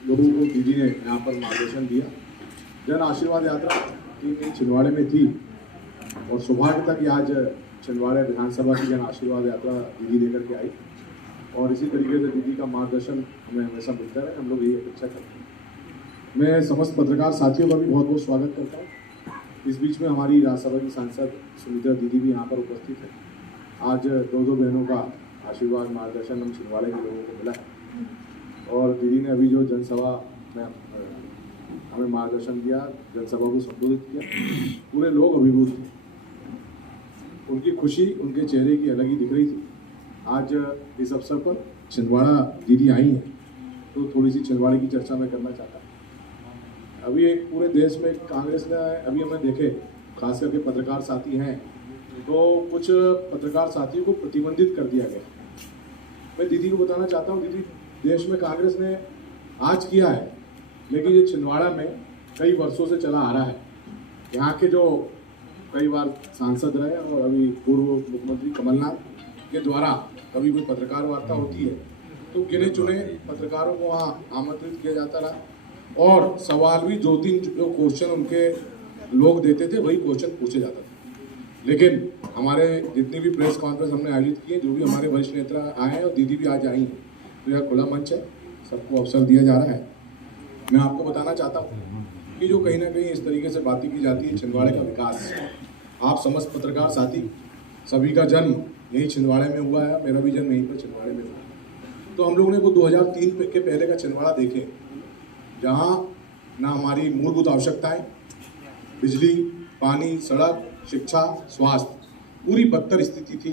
लोगों को दीदी ने यहाँ पर मार्गदर्शन दिया। जन आशीर्वाद यात्रा 3 दिन छिंदवाड़े में थी और सौभाग्य था कि आज छिंदवाड़ा विधानसभा की जन आशीर्वाद यात्रा दीदी लेकर के आई और इसी तरीके से दीदी का मार्गदर्शन हमें हमेशा मिलता रहे, हम लोग यही अपेक्षा करते हैं। मैं समस्त पत्रकार साथियों का भी बहुत बहुत स्वागत करता हूँ। इस बीच में हमारी राज्यसभा की सांसद सुमित्रा दीदी भी यहाँ पर उपस्थित है। आज दो बहनों का आशीर्वाद मार्गदर्शन हम छिंदवाड़े के लोगों को मिला है और दीदी ने अभी जो जनसभा में हमें मार्गदर्शन दिया, जनसभा को संबोधित किया, पूरे लोग अभिभूत थे। उनकी खुशी उनके चेहरे की अलग ही दिख रही थी। आज इस अवसर पर छिंदवाड़ा दीदी आई हैं तो थोड़ी सी छिंदवाड़े की चर्चा मैं करना चाहता हूँ। अभी एक पूरे देश में कांग्रेस ने अभी हमें देखे, खास करके पत्रकार साथी हैं, तो कुछ पत्रकार साथियों को प्रतिबंधित कर दिया गया। मैं दीदी को बताना चाहता हूँ, दीदी देश में कांग्रेस ने आज किया है, लेकिन ये छिंदवाड़ा में कई वर्षों से चला आ रहा है। यहाँ के जो कई बार सांसद रहे और अभी पूर्व मुख्यमंत्री कमलनाथ के द्वारा कभी कोई पत्रकार वार्ता होती है तो गिने चुने पत्रकारों को वहाँ आमंत्रित किया जाता रहा और सवाल भी 2-3 जो क्वेश्चन उनके लोग देते थे वही क्वेश्चन पूछे जाता था। लेकिन हमारे जितनी भी प्रेस कॉन्फ्रेंस हमने आयोजित की है, जो भी हमारे वरिष्ठ नेता आए हैं और दीदी भी आज आई हैं, तो यह खुला मंच है, सबको अवसर दिया जा रहा है। मैं आपको बताना चाहता हूँ कि जो कहीं ना कहीं इस तरीके से बातें की जाती है छिंदवाड़े का विकास, आप समस्त पत्रकार साथी सभी का जन्म यही छिंदवाड़े में हुआ है, मेरा भी जन्म यहीं पर छिंदवाड़े में हुआ। तो हम लोगों ने वो 2003 के पहले का छिंदवाड़ा देखे, जहाँ ना हमारी मूलभूत आवश्यकताएं, बिजली, पानी, सड़क, शिक्षा, स्वास्थ्य, पूरी बदतर स्थिति थी।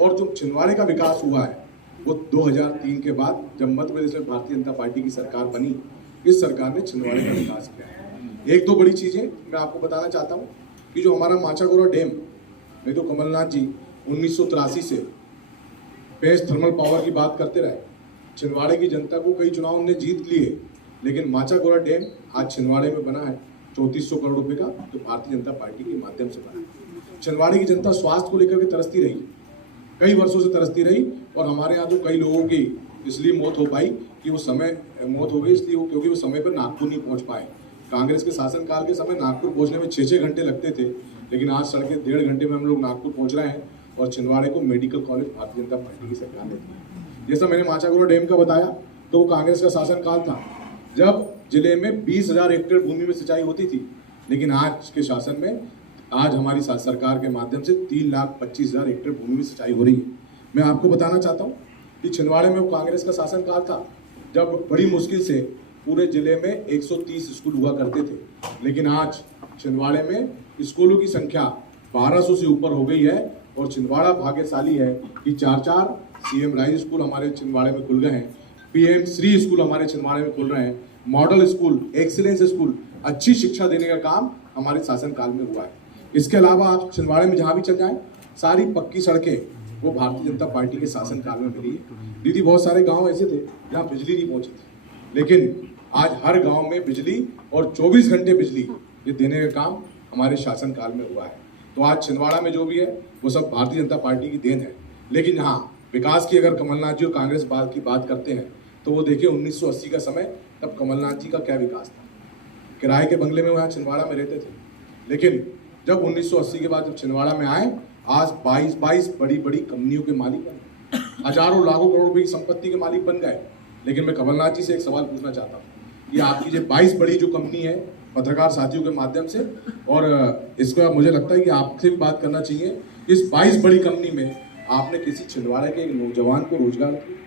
और जो छिंदवाड़े का विकास हुआ है वो 2003 के बाद जब मध्य प्रदेश में भारतीय जनता पार्टी की सरकार बनी, इस सरकार ने छिंदवाड़े का विकास किया है। एक दो बड़ी चीजें मैं आपको बताना चाहता हूँ कि जो हमारा माचागोरा डैम, नहीं तो कमलनाथ जी 1983 से पेस थर्मल पावर की बात करते रहे, छिंदवाड़े की जनता को कई चुनाव उन्हें जीत लिए, लेकिन माचागोरा डैम आज छिंदवाड़े में बना है 3400 करोड़ रुपए का, जो भारतीय जनता पार्टी के माध्यम से बना है। छिंदवाड़े की जनता स्वास्थ्य को लेकर के तरसती रही, कई वर्षों से तरसती रही और हमारे यहाँ तो कई लोगों की इसलिए मौत हो पाई कि वो समय मौत हो गई इसलिए क्योंकि वो समय पर नागपुर नहीं पहुंच पाए। कांग्रेस के शासनकाल के समय नागपुर पहुंचने में 6-6 घंटे लगते थे, लेकिन आज सड़कें 1.5 घंटे में हम लोग नागपुर पहुंच रहे हैं और छिंदवाड़े को medical college Bharatiya Janata party की सरकार ने दिया। जैसा मैंने माचागोरा डैम का बताया तो वो कांग्रेस का शासनकाल था जब जिले में 20,000 हेक्टेयर भूमि में सिंचाई होती थी, लेकिन आज के शासन में आज हमारी सरकार के माध्यम से 3,25,000 हेक्टेयर भूमि में सिंचाई हो रही है। मैं आपको बताना चाहता हूँ कि छिंदवाड़े में कांग्रेस का शासनकाल था जब बड़ी मुश्किल से पूरे जिले में 130 स्कूल हुआ करते थे, लेकिन आज छिंदवाड़े में स्कूलों की संख्या 1200 से ऊपर हो गई है और छिंदवाड़ा भाग्यशाली है कि 4 सीएम राइज स्कूल हमारे छिंदवाड़े में खुल गए हैं, पीएम श्री स्कूल हमारे छिंदवाड़े में खुल रहे हैं, मॉडल स्कूल, एक्सीलेंस स्कूल, अच्छी शिक्षा देने का काम हमारे शासनकाल में हुआ है। इसके अलावा आप छिंदवाड़े में जहाँ भी चल जाएं, सारी पक्की सड़कें वो भारतीय जनता पार्टी के शासनकाल में मिली है। दीदी बहुत सारे गांव ऐसे थे जहां बिजली नहीं पहुंची थी, लेकिन आज हर गांव में बिजली और 24 घंटे बिजली ये देने का काम हमारे शासनकाल में हुआ है। तो आज छिंदवाड़ा में जो भी है वो सब भारतीय जनता पार्टी की देन है। लेकिन यहाँ विकास की अगर कमलनाथ जी और कांग्रेस की बात करते हैं तो वो देखिए 1980 का समय, तब कमलनाथ जी का क्या विकास था। किराए के बंगले में वो यहाँ छिंदवाड़ा में रहते थे, लेकिन जब 1980 के बाद जब छिंदवाड़ा में आए, आज 22 बड़ी बड़ी कंपनियों के मालिक बन गए, हजारों लाखों करोड़ रुपए की संपत्ति के मालिक बन गए। लेकिन मैं कमलनाथ जी से एक सवाल पूछना चाहता हूँ कि आपकी जो 22 बड़ी जो कंपनी है पत्रकार साथियों के माध्यम से, और इसका मुझे लगता है कि आपसे भी बात करना चाहिए, इस 22 बड़ी कंपनी में आपने किसी छिंदवाड़े के एक नौजवान को रोजगार दिया?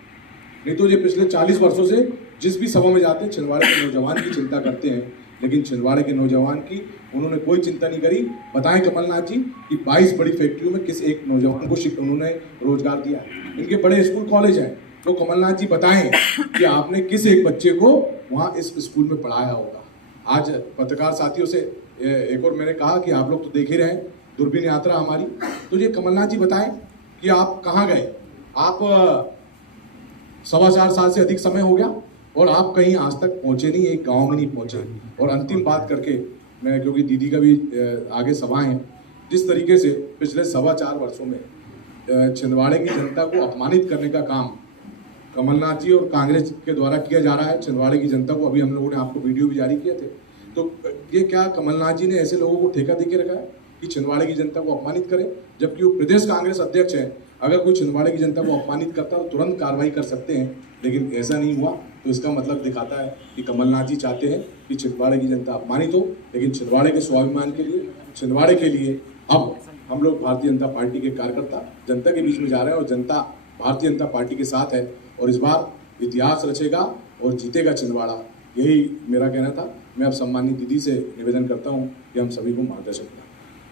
नहीं तो ये पिछले 40 वर्षों से जिस भी सभा में जाते हैं छिंदवाड़े के नौजवान की चिंता करते हैं, लेकिन छिंदवाड़े के नौजवान की उन्होंने कोई चिंता नहीं करी। बताएं कमलनाथ जी कि 22 बड़ी फैक्ट्रियों में किस एक नौजवान को उन्होंने रोजगार दिया? इनके बड़े स्कूल कॉलेज हैं, तो कमलनाथ जी बताएं कि आपने किस एक बच्चे को वहाँ इस स्कूल में पढ़ाया होगा। आज पत्रकार साथियों से एक और मैंने कहा कि आप लोग तो देख ही रहे हैं दूरबीन यात्रा हमारी, तो ये कमलनाथ जी बताएं कि आप कहाँ गए? आप 4.25 साल से अधिक समय हो गया और आप कहीं आज तक पहुंचे नहीं, एक गांव में नहीं पहुंचे। और अंतिम बात करके मैं, क्योंकि दीदी का भी आगे सभा है, जिस तरीके से पिछले 4.25 वर्षों में छिंदवाड़े की जनता को अपमानित करने का काम कमलनाथ जी और कांग्रेस के द्वारा किया जा रहा है छिंदवाड़े की जनता को। अभी हम लोगों ने आपको वीडियो भी जारी किए थे। तो ये क्या कमलनाथ जी ने ऐसे लोगों को ठेका देके रखा है कि छिंदवाड़े की जनता को अपमानित करें, जबकि वो प्रदेश कांग्रेस अध्यक्ष है। अगर कोई छिंदवाड़े की जनता को अपमानित करता है तो तुरंत कार्रवाई कर सकते हैं, लेकिन ऐसा नहीं हुआ। तो इसका मतलब दिखाता है कि कमलनाथ जी चाहते हैं कि छिंदवाड़े की जनता अपमानित हो, लेकिन छिंदवाड़े के स्वाभिमान के लिए, छिंदवाड़े के लिए अब हम लोग भारतीय जनता पार्टी के कार्यकर्ता जनता के बीच में जा रहे हैं और जनता भारतीय जनता पार्टी के साथ है। और इस बार इतिहास रचेगा और जीतेगा छिंदवाड़ा, यही मेरा कहना था। मैं अब सम्मानित दीदी से निवेदन करता हूं कि हम सभी को मार्गदर्शन करें।